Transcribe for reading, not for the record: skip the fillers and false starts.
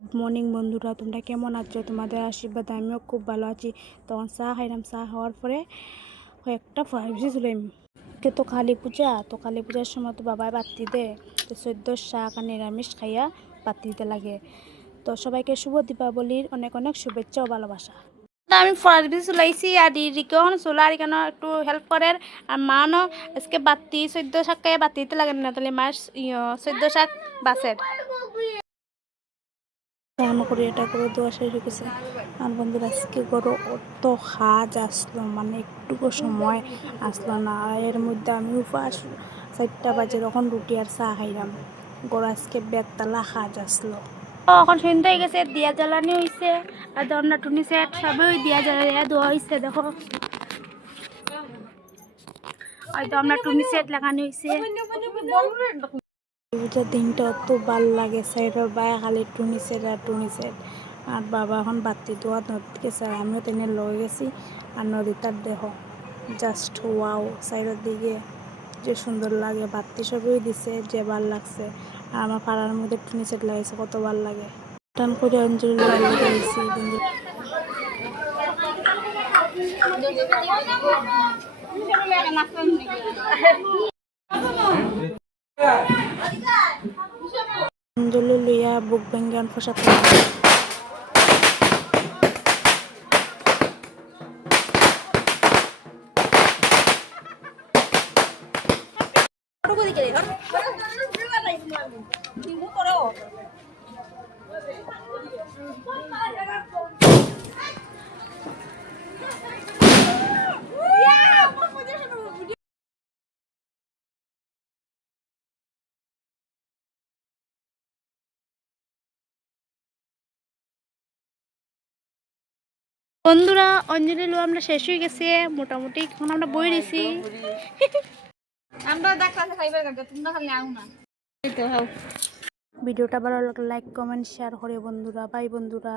Good morning বন্ধুরা, তোমরা কেমন আছো? তোমাদের আশীর্বাদে আমিও খুব ভালো আছি। তখন চা খাইলাম, চা খাওয়ার পরে কয়েকটা ভাবছি ছিলাম তো কালী পূজা, তো কালী পূজার সময় তো বাবাই বাতি দেয়, তো সদ্য শাক আর নিরামিষ খাইয়া বাতি দিতে লাগে। তো সবাইকে শুভ দীপাবলির অনেক অনেক শুভেচ্ছা ও ভালোবাসা। আমি ফরাজ বি চলাইছি আর দিদিকেও চলার কেন একটু হেল্প করেন। আর মানও আজকে বাতি সদ্য শাক খাইয়া বাতি দিতে লাগে না, তাহলে মাছ সদ্য শাক বাসের রান্না করে এটা করে দেওয়া শেষ হয়ে গেছে। আর বন্ধুরা আজকে গরো অত কাজ আসলো, মানে একটুকু সময় আসলো না। আর এর মধ্যে আমি উপাস 4টা বাজে তখন রুটি আর চা খাইলাম। গরো আজকে বেতলা কাজ আসলো। এখন সন্ধ্যা হয়ে গেছে, দিয়া জ্বালানি হয়েছে আর দন্ডা টুনি সেট সবই দিয়া জ্বালিয়ে দেওয়া হয়েছে। দেখো হয়তো আমরা টুনি সেট লাগানো হয়েছে। পূজার দিনটা অত ভাল লাগে, সাইডের বায়া খালি টুনি সেট আর টুনি সেট। আর বাবা এখন বাতি দোয়া নদীতে গেছে, আর আমিও তেনে লয়ে গেছি। আর নদীটার দেখো জাস্ট ওয়াও, সাইডের দিকে যে সুন্দর লাগে, বাতি সবই দিছে, যে ভাল লাগছে। আর আমার পাড়ার মধ্যে টুনি সেট লাগাইছে, কত ভাল লাগে। টান করে অঞ্জলি লাগাইছি বন্ধু। অঞ্জলি লইয়া বুক ভেঙ্গান প্রসাদ বন্ধুরা, অঞ্জলি লো আমরা শেষ হয়ে গেছে মোটামুটি, এখন আমরা বই দিছি। আমরা দেখলাম খাইবার কাছে তোমরা খালি আও না এই তো হাও। ভিডিওটা ভালো লাগলে লাইক কমেন্ট শেয়ার করে বন্ধুরা। বাই বন্ধুরা।